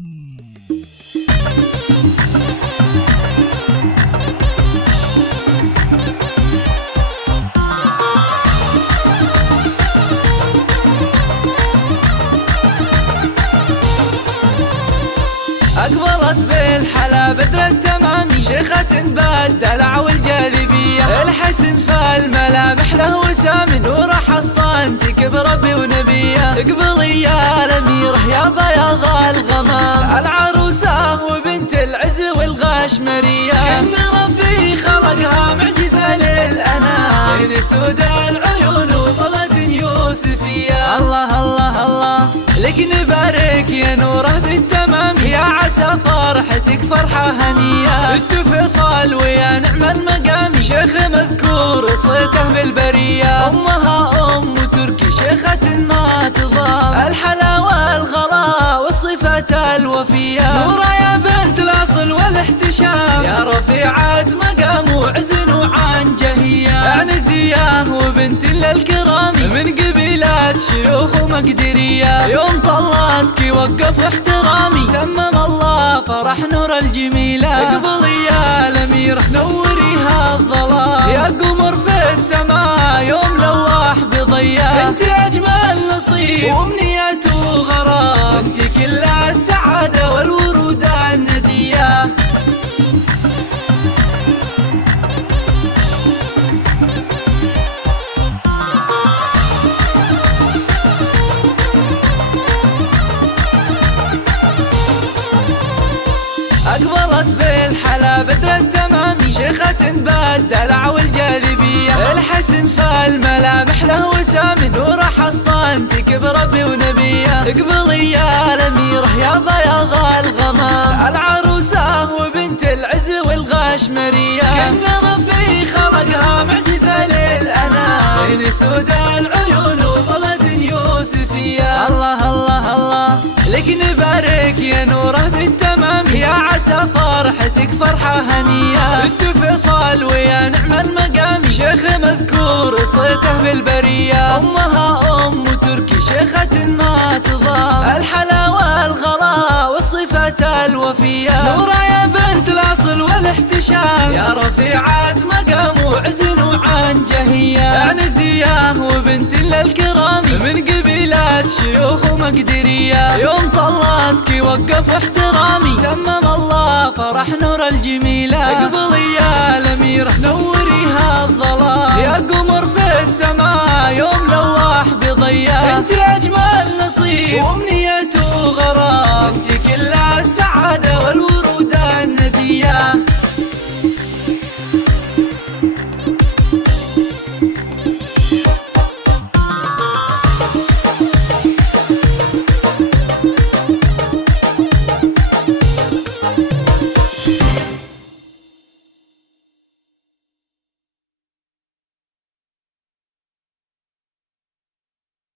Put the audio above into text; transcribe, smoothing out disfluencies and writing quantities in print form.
أقبلت بالحلا بدر التمامي، شيخة بالدلع والجاذبية، الحسن فالملامح له وسام، نور حصان تكبر ربي ونبيه. اقبلي يا الأميرة يا بياض الغمام، العروسة وبنت العز والغاشمرية، كن ربي خلقها معجزة للأنام، بين سود العيون وطلة يوسفية. الله الله الله لك نبارك يا نوره بالتمام، يا عسى فرحتك فرحة هنية، بنت فيصل ويا نعم المقام، شيخ مذكور صيته بالبرية، أمها أم تركي شيخة ما تضام، الحلا والغلا والصفة الوفية، نورة يا بنت الأصل والاحتشام، يا رفيعة مقام وعز وعنجهية، عنزية وبنت للكرام، من قبيلات شيوخ ومقدرية، يوم طلاتك وقف احترامي، تمم الله فرح نور الجميلة. اقبلي يا الأميرة نوريها الظلام، يا قمر في السماء يوم لواح بضياء، انت أجمل نصيب وأمنية وغرام، انت كل السعادة والورود الندية. أقبلت بالحلا بدر التمامي، شيخة بالدلع والجاذبية، الحسن فالملامح له وسام، نور حصان تكبر ربي ونبيه. اقبلي يا الأميرة يا بياض الغمام، العروسة وبنت العز والغاشمرية، كن ربي خلقها معجزة للأنام، بين سود العيون وطلة يوسفية. الله الله الله لك نبارك يا نوره بالتمام، يا عسى فرحتك فرحة هنية، بنت فيصل ويا نعم المقام، شيخ مذكور صيته بالبرية، أمها أم تركي شيخة ما تضام، الحلا والغلا والصفة الوفية، نورة يا بنت الأصل والاحتشام، يا رفيعة مقام وعز وعنجهية، عنزية وبنت للكرام، من قبيلات شيوخ ومقدرية، يوم طلاتك وقف احترامي، تمم الله فرح نور الجميلة. اقبلي يا الأميرة نوريها الظلام، يا قمر في السماء يوم لواح بضياء، انت أجمل نصيب وأمنية وغرام، انت كل